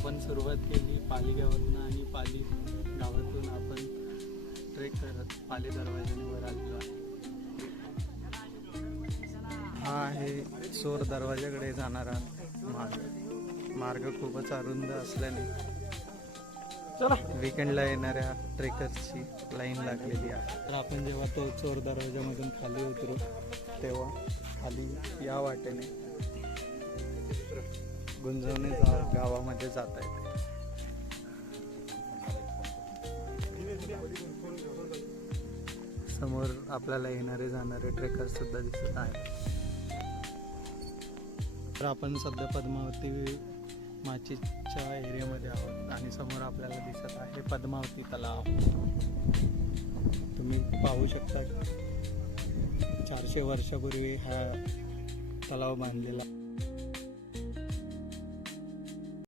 आपण सुरुवात केली पाली गावातून आणि पाली गावातून आपण ट्रेक करत पाली दरवाजाने वर आलेलो आहे. हा आहे चोर दरवाजाकडे जाणारा मार्ग खूपच अरुंद असल्याने वीकेंडला येणाऱ्या ट्रेकर्सची लाईन लागलेली आहे. तर आपण जेव्हा तो चोर दरवाजामधून खाली उतरू तेव्हा खाली या वाटेने गुंजवणे गावामध्ये जात आहेत. समोर आपल्याला येणारे जाणारे ट्रेकर्स सुद्धा दिसत आहेत. तर आपण सध्या पद्मावती माचीच्या एरियामध्ये आहोत आणि समोर आपल्याला दिसत आहे पद्मावती तलाव. तुम्ही पाहू शकता 400 वर्षापूर्वी हा तलाव बांधलेला